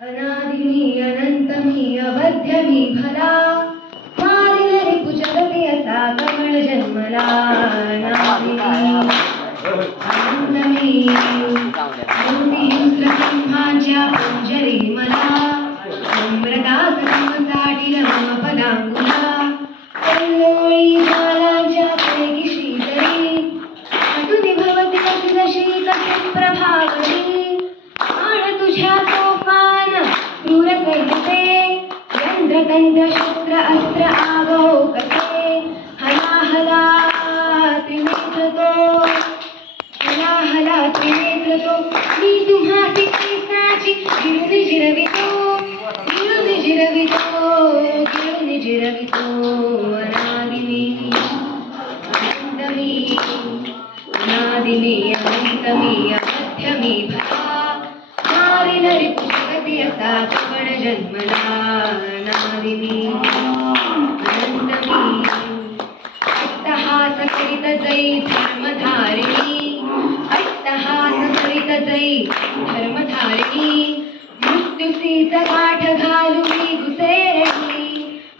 अनादिमी अनंतमी अवध्यमी भला मारिल रिपु जगति असा कमळ जन्मला अनादिमी अनंतमी ब्रह्माच्या पंजरी मला अमृतास साठील मम पदांगुला कल्लोळी ज्वालांच्या पैकी शीतळी अतुनि भवति अतुल शीत प्रभावळी आण तुझ्या तोफान क्रूर कैसे यंत्रतंत्र शस्त्र अस्त्र आवो कसे हलाहला त्रिनेत्र तो मी तुम्हासी कैसाची गिळून जिरवितो अनादिमी अनंतमी अमध्यमी भला मारिल रिपु जगति असा कवण जन्मला अनादिमी अनंतमी अट्टहास करीत जै धर्मधारिणी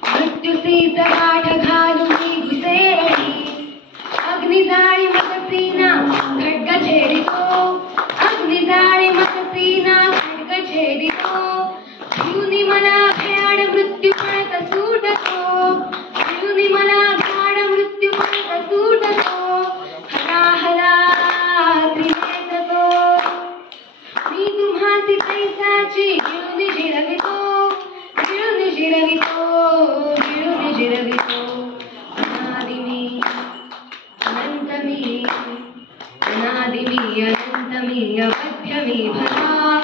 मृत्युसीच गाठ घालून घुसेरणी अग्निजाळी मतसीना खड्ग छेदितो जीवनी मला भयाड मृत्यू पळत सुटतो हला त्रिनेत्र तो मी तुम्हासी कैसाची गिळून जिरवितो अनादिमी अनंतमी अवध्यमी भला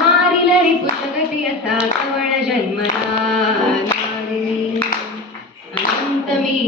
मारिल रिपु जगति असा कवण जन्मला अनादिमी अनंतमी